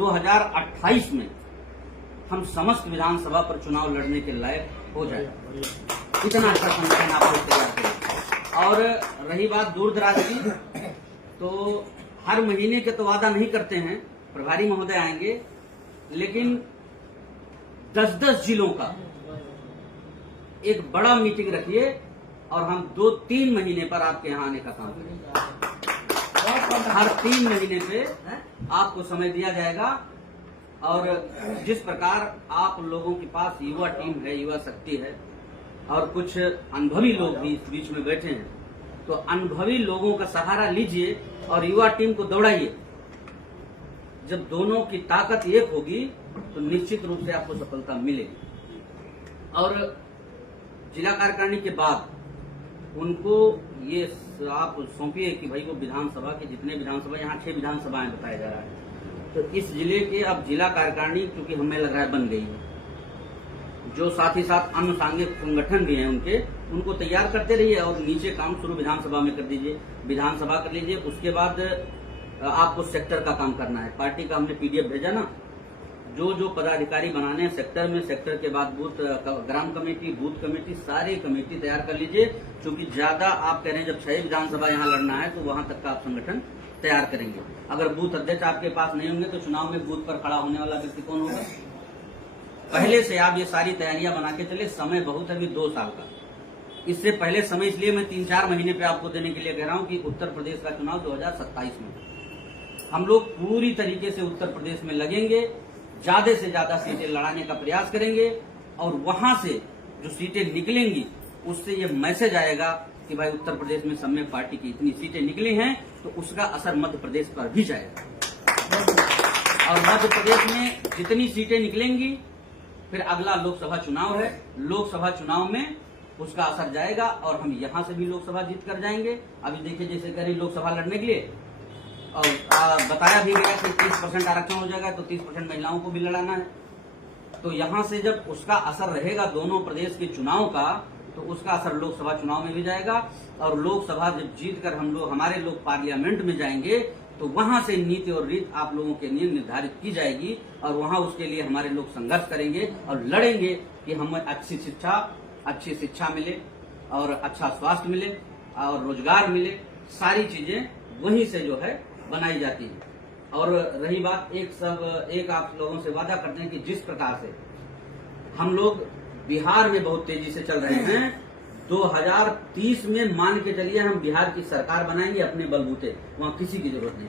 2028 में हम समस्त विधानसभा पर चुनाव लड़ने के लायक हो जाए। इतना अच्छा संगठन आप लोग तैयार करें। और रही बात दूर दराज की, तो हर महीने के तो वादा नहीं करते हैं, प्रभारी महोदय आएंगे, लेकिन 10-10 जिलों का एक बड़ा मीटिंग रखिए और हम 2-3 महीने पर आपके यहाँ आने का काम करेंगे। हर 3 महीने पे आपको समय दिया जाएगा। और जिस प्रकार आप लोगों के पास युवा टीम है, युवा शक्ति है और कुछ अनुभवी लोग भी इस बीच में बैठे हैं, तो अनुभवी लोगों का सहारा लीजिए और युवा टीम को दौड़ाइए। जब दोनों की ताकत एक होगी तो निश्चित रूप से आपको सफलता मिलेगी। और जिला कार्यकारिणी के बाद उनको ये आप सौंपिए कि भाई वो विधानसभा के जितने विधानसभा, यहाँ 6 विधानसभाएं बताया जा रहा है, तो इस जिले के अब जिला कार्यकारिणी क्योंकि हमें लग रहा है बन गई है, जो साथ ही साथ अनुसांगिक संगठन भी हैं उनको तैयार करते रहिए और नीचे काम शुरू विधानसभा में कर दीजिए। विधानसभा कर लीजिए, उसके बाद आपको सेक्टर का काम करना है। पार्टी का हमने पीडीएफ भेजा ना, जो पदाधिकारी बनाने हैं सेक्टर में, सेक्टर के बाद बूथ, ग्राम कमेटी, बूथ कमेटी, सारी कमेटी तैयार कर लीजिए। क्योंकि ज्यादा आप कह रहे हैं जब 6 विधानसभा यहाँ लड़ना है तो वहां तक का आप संगठन तैयार करेंगे। अगर बूथ अध्यक्ष आपके पास नहीं होंगे तो चुनाव में बूथ पर खड़ा होने वाला व्यक्ति कौन होगा? पहले से आप ये सारी तैयारियां बना के चले। समय बहुत है, अभी 2 साल का। इससे पहले समय इसलिए मैं 3-4 महीने पे आपको देने के लिए कह रहा हूं कि उत्तर प्रदेश का चुनाव 2027 में हम लोग पूरी तरीके से उत्तर प्रदेश में लगेंगे, ज्यादा से ज्यादा सीटें लड़ाने का प्रयास करेंगे और वहां से जो सीटें निकलेंगी उससे ये मैसेज आएगा कि भाई उत्तर प्रदेश में सम्य पार्टी की इतनी सीटें निकली हैं, तो उसका असर मध्य प्रदेश पर भी जाएगा। और मध्य प्रदेश में जितनी सीटें निकलेंगी, फिर अगला लोकसभा चुनाव है, लोकसभा चुनाव में उसका असर जाएगा और हम यहां से भी लोकसभा जीत कर जाएंगे। अभी देखिए जैसे करें लोकसभा लड़ने के लिए और बताया भी गया कि 30% आरक्षण हो जाएगा तो 30% महिलाओं को भी लड़ाना है। तो यहां से जब उसका असर रहेगा दोनों प्रदेश के चुनाव का, तो उसका असर लोकसभा चुनाव में भी जाएगा। और लोकसभा जब जीत कर हमारे लोग पार्लियामेंट में जाएंगे तो वहां से नीति और रीत आप लोगों के लिए निर्धारित की जाएगी और वहां उसके लिए हमारे लोग संघर्ष करेंगे और लड़ेंगे कि हमें अच्छी शिक्षा मिले और अच्छा स्वास्थ्य मिले और रोजगार मिले। सारी चीजें वहीं से जो है बनाई जाती है। और रही बात एक आप लोगों से वादा करते हैं कि जिस प्रकार से हम लोग बिहार में बहुत तेजी से चल रहे हैं, 2030 में मान के चलिए हम बिहार की सरकार बनाएंगे अपने बलबूते, वहां किसी की जरूरत नहीं।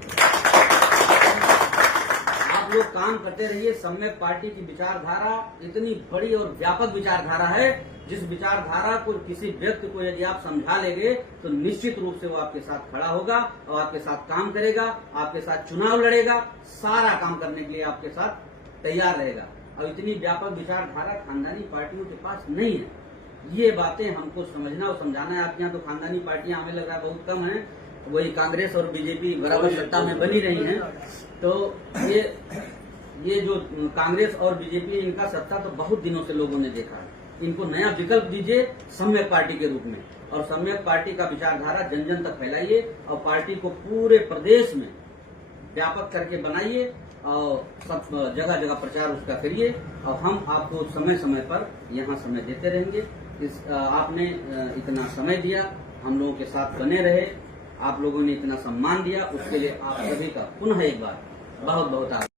आप लोग काम करते रहिए। सम्यक पार्टी की विचारधारा इतनी बड़ी और व्यापक विचारधारा है, जिस विचारधारा को किसी व्यक्ति को यदि आप समझा लेंगे तो निश्चित रूप से वो आपके साथ खड़ा होगा और आपके साथ काम करेगा, आपके साथ चुनाव लड़ेगा, सारा काम करने के लिए आपके साथ तैयार रहेगा। और इतनी व्यापक विचारधारा खानदानी पार्टियों के पास नहीं है। ये बातें हमको समझना और समझाना है। आपके यहाँ तो खानदानी पार्टियां हमें लग रहा है बहुत कम है, वही कांग्रेस और बीजेपी बराबर सत्ता में बनी रही हैं। तो ये जो कांग्रेस और बीजेपी, इनका सत्ता तो बहुत दिनों से लोगों ने देखा है। इनको नया विकल्प दीजिए सम्यक पार्टी के रूप में और सम्यक पार्टी का विचारधारा जन जन तक फैलाइए और पार्टी को पूरे प्रदेश में व्यापक करके बनाइए और सब जगह जगह प्रचार उसका करिए और हम आपको समय समय पर यहाँ समय देते रहेंगे। आपने इतना समय दिया, हम लोगों के साथ बने रहे, आप लोगों ने इतना सम्मान दिया, उसके लिए आप सभी का पुनः एक बार बहुत बहुत आभार।